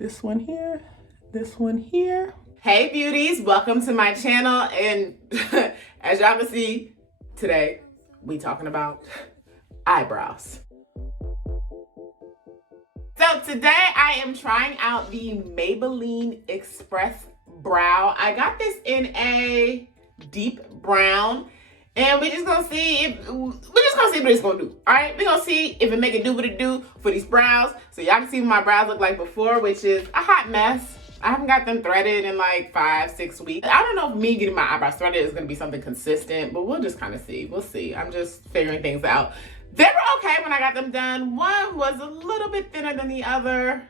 This one here, this one here. Hey beauties, welcome to my channel. And as y'all can see, today we talking about eyebrows. So today I am trying out the Maybelline Express Brow. I got this in a deep brown, and we're just gonna see what it's gonna do. All right, we're gonna see if it make it do what it do for these brows. So y'all can see what my brows look like before, which is a hot mess. I haven't got them threaded in like 5-6 weeks. I don't know if me getting my eyebrows threaded is gonna be something consistent, but we'll just kind of see. We'll see. I'm just figuring things out. They were okay when I got them done. One was a little bit thinner than the other.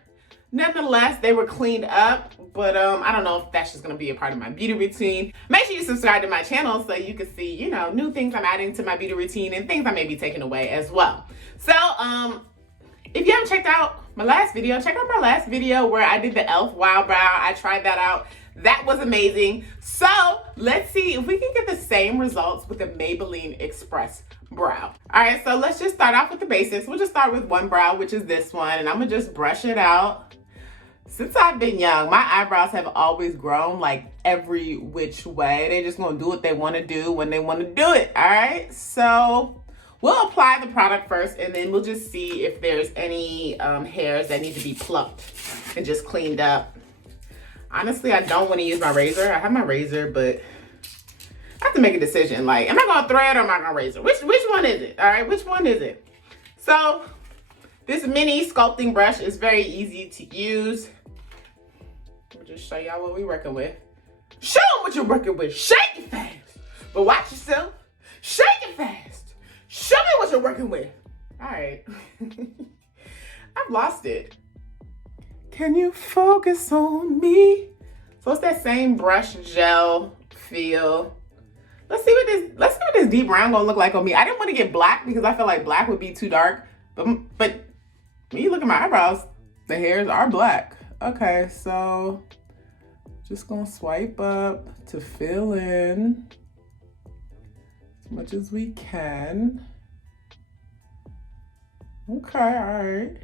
Nonetheless, they were cleaned up, but I don't know if that's just gonna be a part of my beauty routine. Make sure you subscribe to my channel so you can see, you know, new things I'm adding to my beauty routine and things I may be taking away as well. So, if you haven't checked out my last video, check out my last video where I did the e.l.f. Wild Brow. I tried that out. That was amazing. So, let's see if we can get the same results with the Maybelline Express Brow. All right, so let's just start off with the basics. We'll just start with one brow, which is this one, and I'm gonna just brush it out. Since I've been young, my eyebrows have always grown like every which way. They just gonna do what they wanna do when they wanna do it, all right? So we'll apply the product first, and then we'll just see if there's any hairs that need to be plucked and just cleaned up. Honestly, I don't wanna use my razor. I have my razor, but I have to make a decision. Like, am I gonna thread or am I gonna razor? Which one is it, all right? Which one is it? So this mini sculpting brush is very easy to use. I'll just show y'all what we're working with. Show them what you're working with. Shake it fast. But watch yourself. Shake it fast. Show me what you're working with. All right. I've lost it. Can you focus on me? So it's that same brush gel feel. Let's see what this deep brown gonna look like on me. I didn't want to get black because I feel like black would be too dark. But when you look at my eyebrows, the hairs are black. Okay, so just gonna swipe up to fill in as much as we can. Okay, all right.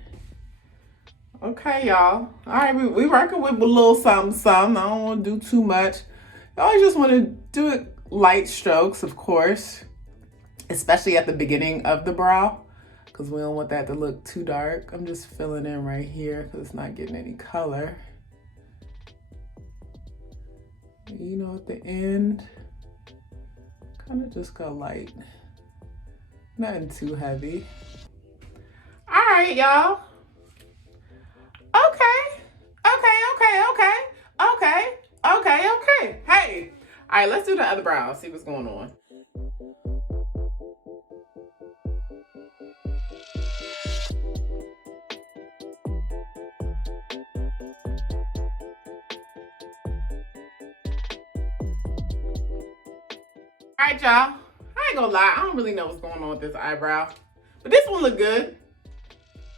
Okay, y'all. All right, we working with a little something. I don't want to do too much. I always just want to do it light strokes, of course, especially at the beginning of the brow, because we don't want that to look too dark. I'm just filling in right here because it's not getting any color. You know, at the end, kind of just go light. Nothing too heavy. All right, y'all. Okay. Hey. All right, let's do the other brow, see what's going on. All right, y'all. I ain't gonna lie, I don't really know what's going on with this eyebrow, but this one look good.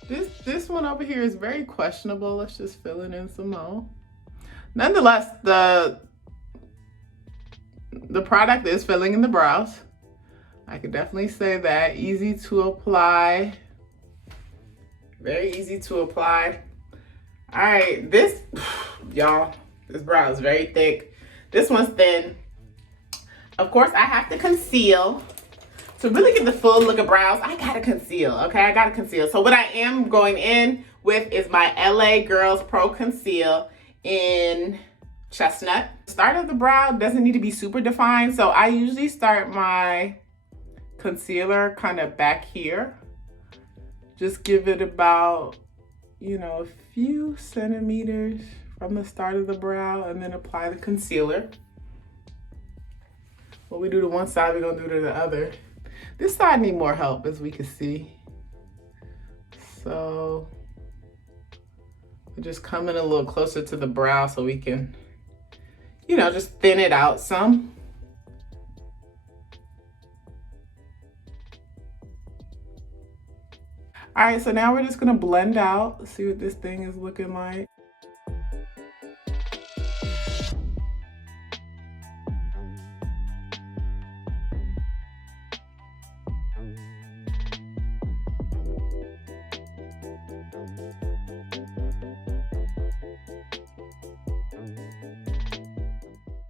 This one over here is very questionable. Let's just fill it in some more. Nonetheless, the product is filling in the brows. I could definitely say that. Easy to apply. Very easy to apply. All right, y'all, this brow is very thick. This one's thin. Of course, I have to conceal. To really get the full look of brows, I gotta conceal, okay? I gotta conceal. So what I am going in with is my LA Girls Pro Conceal in Chestnut. Start of the brow doesn't need to be super defined, so I usually start my concealer kind of back here. Just give it about, you know, a few centimeters from the start of the brow, and then apply the concealer. What we do to one side, we're gonna do to the other. This side need more help, as we can see. So we're just coming a little closer to the brow so we can, you know, just thin it out some. All right, so now we're just gonna blend out, see what this thing is looking like.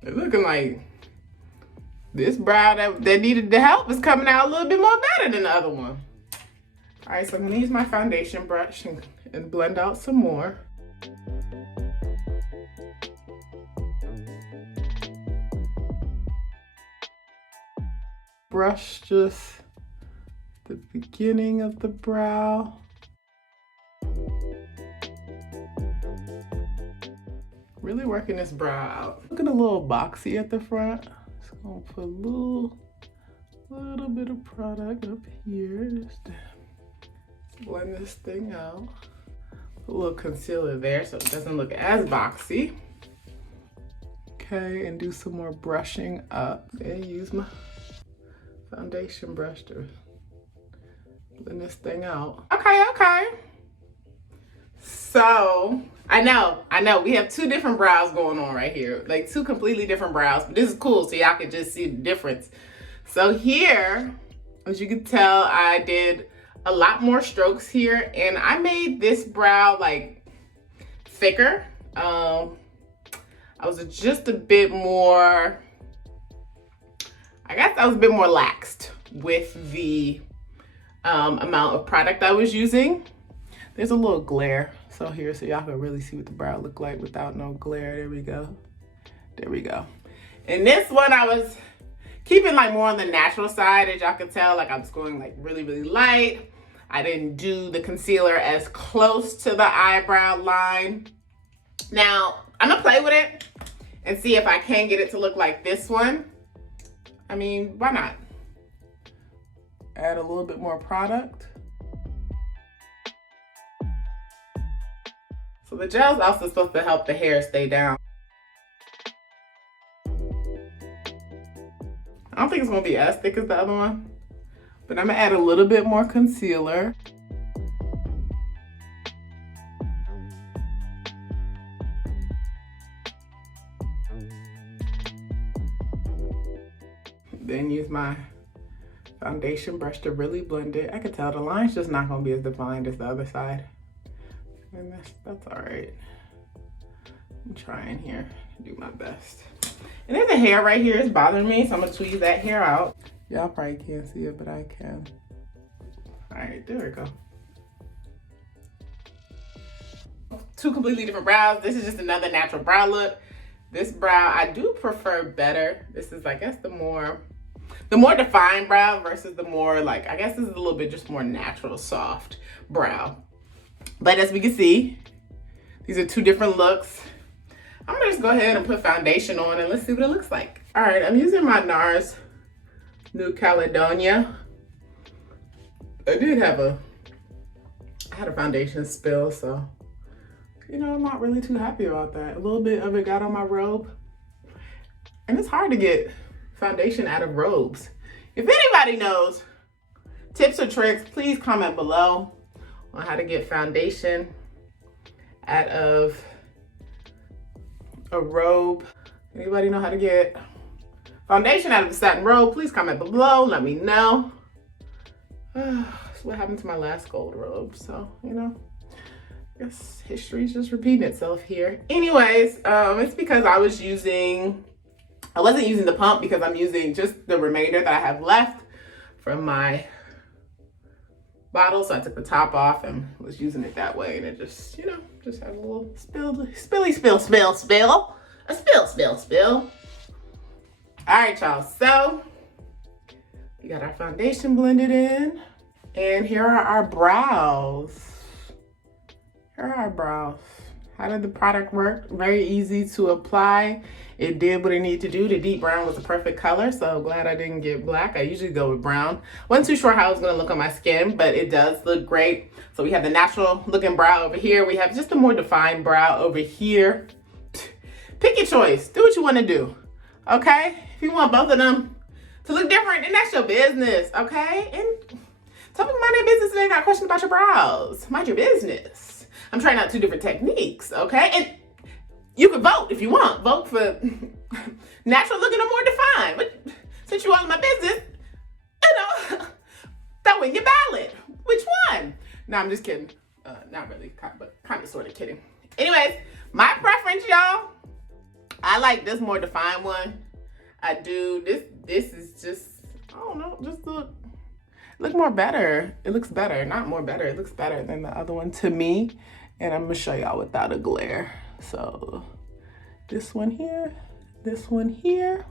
It's looking like this brow that needed the help is coming out a little bit more better than the other one. All right, so I'm gonna use my foundation brush and blend out some more. Brush just the beginning of the brow. Really working this brow out. Looking a little boxy at the front. Just gonna put a little bit of product up here. Just to blend this thing out. Put a little concealer there so it doesn't look as boxy. Okay, and do some more brushing up. And use my foundation brush to blend this thing out. Okay. So, I know, we have two different brows going on right here. Like two completely different brows, but this is cool so y'all can just see the difference. So here, as you can tell, I did a lot more strokes here and I made this brow like thicker. I was just a bit more, I guess I was a bit more laxed with the amount of product I was using. There's a little glare, so here, so y'all can really see what the brow look like without no glare. There we go. There we go. And this one I was keeping like more on the natural side, as y'all can tell. Like I was going like really, really light. I didn't do the concealer as close to the eyebrow line. Now, I'm gonna play with it and see if I can get it to look like this one. I mean, why not? Add a little bit more product. So the gel's also supposed to help the hair stay down. I don't think it's gonna be as thick as the other one, but I'm gonna add a little bit more concealer. Then use my foundation brush to really blend it. I can tell the line's just not gonna be as defined as the other side. And that's all right. I'm trying here to do my best. And there's a hair right here, it's bothering me, so I'm gonna tweeze that hair out. Y'all probably can't see it, but I can. All right, there we go. Two completely different brows. This is just another natural brow look. This brow I do prefer better. This is, I guess, the more defined brow versus the more like, I guess this is a little bit just more natural, soft brow. But as we can see, these are two different looks. I'm gonna just go ahead and put foundation on and let's see what it looks like. All right, I'm using my NARS New Caledonia. I had a foundation spill, so, you know, I'm not really too happy about that. A little bit of it got on my robe. And it's hard to get foundation out of robes. If anybody knows tips or tricks, please comment below on how to get foundation out of a robe. Anybody know how to get foundation out of a satin robe? Please comment below, let me know. That's what happened to my last gold robe, so, you know, I guess history's just repeating itself here. Anyways, it's because I wasn't using the pump because I'm using just the remainder that I have left from my bottle. So I took the top off and was using it that way. And it just, you know, just had a little spill. All right, y'all. So we got our foundation blended in. And here are our brows. How did the product work? Very easy to apply. It did what it needed to do. The deep brown was the perfect color, so glad I didn't get black. I usually go with brown. Wasn't too sure how it was gonna look on my skin, but it does look great. So we have the natural looking brow over here. We have just a more defined brow over here. Pick your choice. Do what you wanna do, okay? If you want both of them to look different, then that's your business, okay? And tell me mind their business if they got questions about your brows. Mind your business. I'm trying out two different techniques, okay? And you can vote if you want. Vote for natural looking or more defined. But since you all in my business, you know, throw in your ballot. Which one? No, I'm just kidding. Not really, but kind of sort of kidding. Anyways, my preference, y'all. I like this more defined one. I do. This is just, I don't know, just look more better. It looks better, not more better. It looks better than the other one to me. And I'm gonna show y'all without a glare. So this one here, this one here.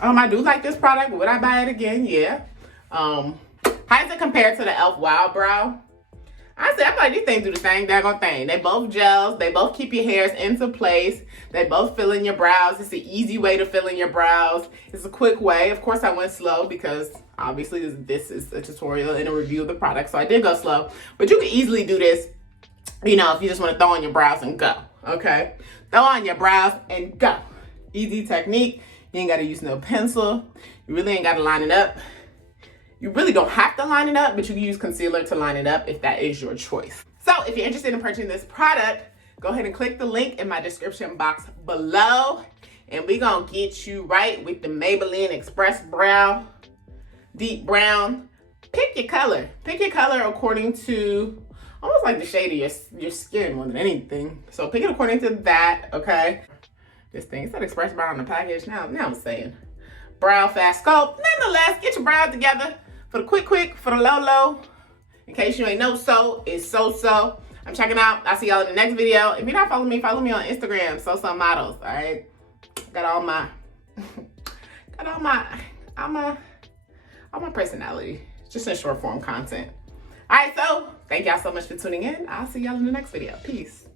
I do like this product. Would I buy it again? Yeah. How does it compare to the e.l.f. Wild Brow? Honestly, I feel like these things do the same daggone thing. They both gels. They both keep your hairs into place. They both fill in your brows. It's an easy way to fill in your brows. It's a quick way. Of course, I went slow because obviously this is a tutorial and a review of the product. So I did go slow. But you can easily do this, you know, if you just want to throw on your brows and go. Okay? Throw on your brows and go. Easy technique. You ain't got to use no pencil. You really ain't got to line it up. You really don't have to line it up, but you can use concealer to line it up if that is your choice. So if you're interested in purchasing this product, go ahead and click the link in my description box below. And we're going to get you right with the Maybelline Express Brow, Deep Brown. Pick your color. Pick your color according to almost like the shade of your skin more than anything. So pick it according to that, okay? This thing, it's that Express Brow on the package. Now I'm saying. Brow Fast Sculpt. Nonetheless, get your brows together. For the quick, for the low. In case you ain't know, so it's Soso. I'm checking out. I'll see y'all in the next video. If you're not following me, follow me on Instagram, Soso Models. All right, got all my personality, just in short form content. All right, so thank y'all so much for tuning in. I'll see y'all in the next video. Peace.